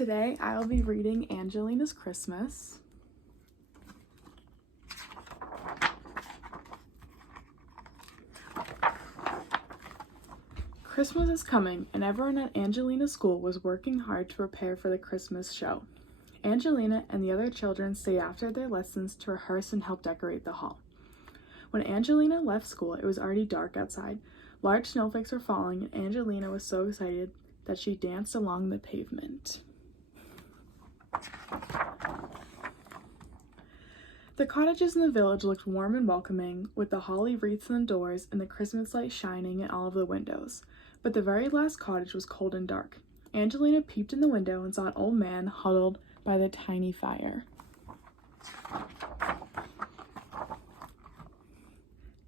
Today I will be reading Angelina's Christmas. Christmas is coming, and everyone at Angelina's school was working hard to prepare for the Christmas show. Angelina and the other children stayed after their lessons to rehearse and help decorate the hall. When Angelina left school, it was already dark outside. Large snowflakes were falling, and Angelina was so excited that she danced along the pavement. The cottages in the village looked warm and welcoming, with the holly wreaths on the doors and the Christmas lights shining in all of the windows. But the very last cottage was cold and dark. Angelina peeped in the window and saw an old man huddled by the tiny fire.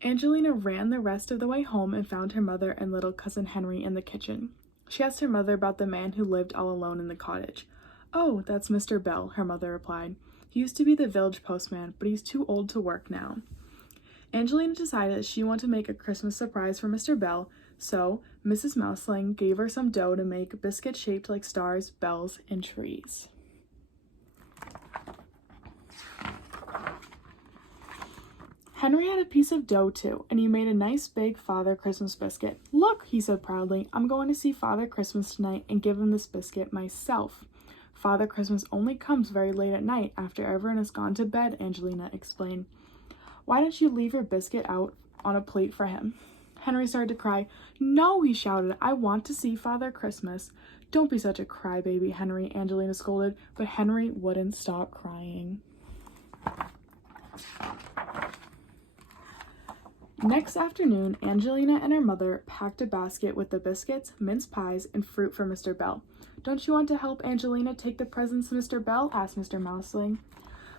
Angelina ran the rest of the way home and found her mother and little cousin Henry in the kitchen. She asked her mother about the man who lived all alone in the cottage. "Oh, that's Mr. Bell," her mother replied. "He used to be the village postman, but he's too old to work now." Angelina decided that she wanted to make a Christmas surprise for Mr. Bell, so Mrs. Mouseling gave her some dough to make biscuits shaped like stars, bells, and trees. Henry had a piece of dough too, and he made a nice big Father Christmas biscuit. "Look," he said proudly, "I'm going to see Father Christmas tonight and give him this biscuit myself." "Father Christmas only comes very late at night after everyone has gone to bed," Angelina explained. "Why don't you leave your biscuit out on a plate for him?" Henry started to cry. "No," he shouted, "I want to see Father Christmas." "Don't be such a crybaby, Henry," Angelina scolded, but Henry wouldn't stop crying. Next afternoon, Angelina and her mother packed a basket with the biscuits, mince pies, and fruit for Mr. Bell. "Don't you want to help Angelina take the presents to Mr. Bell?" asked Mr. Mouseling.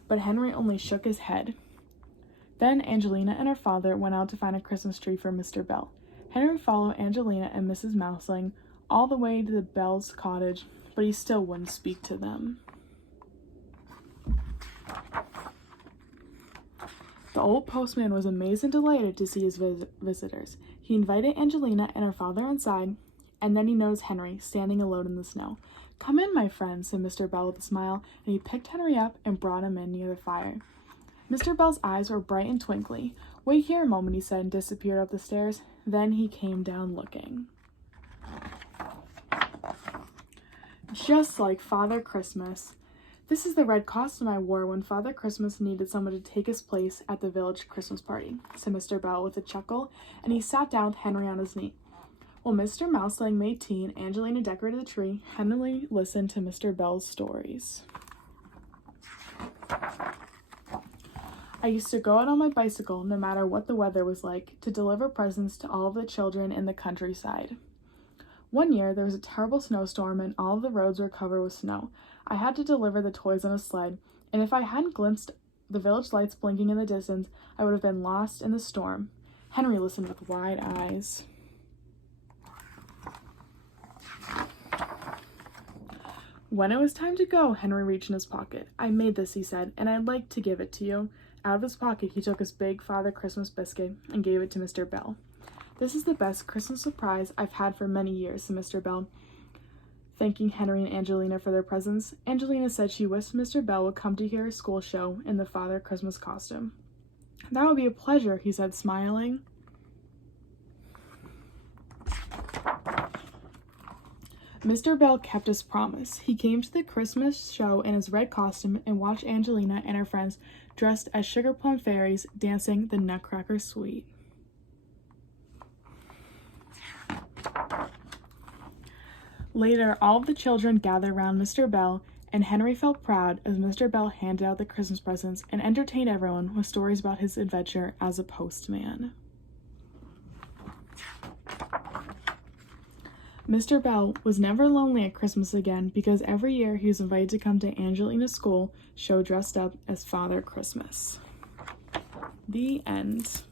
But Henry only shook his head. Then Angelina and her father went out to find a Christmas tree for Mr. Bell. Henry followed Angelina and Mrs. Mouseling all the way to the Bell's cottage, but he still wouldn't speak to them. The old postman was amazed and delighted to see his visitors. He invited Angelina and her father inside, and then he noticed Henry standing alone in the snow. "Come in, my friend," said Mr. Bell with a smile, and he picked Henry up and brought him in near the fire. Mr. Bell's eyes were bright and twinkly. "Wait here a moment," he said, and disappeared up the stairs. Then he came down looking just like Father Christmas. "This is the red costume I wore when Father Christmas needed someone to take his place at the village Christmas party," said Mr. Bell with a chuckle, and he sat down with Henry on his knee. While Mr. Mouseling made tea and Angelina decorated the tree, Henry listened to Mr. Bell's stories. "I used to go out on my bicycle, no matter what the weather was like, to deliver presents to all of the children in the countryside. One year, there was a terrible snowstorm and all of the roads were covered with snow. I had to deliver the toys on a sled, and if I hadn't glimpsed the village lights blinking in the distance, I would have been lost in the storm." Henry listened with wide eyes. When it was time to go, Henry reached in his pocket. "I made this," he said, "and I'd like to give it to you." Out of his pocket, he took his big Father Christmas biscuit and gave it to Mr. Bell. "This is the best Christmas surprise I've had for many years," said Mr. Bell, thanking Henry and Angelina for their presents. Angelina said she wished Mr. Bell would come to hear his school show in the Father Christmas costume. "That would be a pleasure," he said, smiling. Mr. Bell kept his promise. He came to the Christmas show in his red costume and watched Angelina and her friends dressed as sugar plum fairies dancing the Nutcracker Suite. Later, all of the children gathered around Mr. Bell, and Henry felt proud as Mr. Bell handed out the Christmas presents and entertained everyone with stories about his adventure as a postman. Mr. Bell was never lonely at Christmas again because every year he was invited to come to Angelina's school show dressed up as Father Christmas. The end.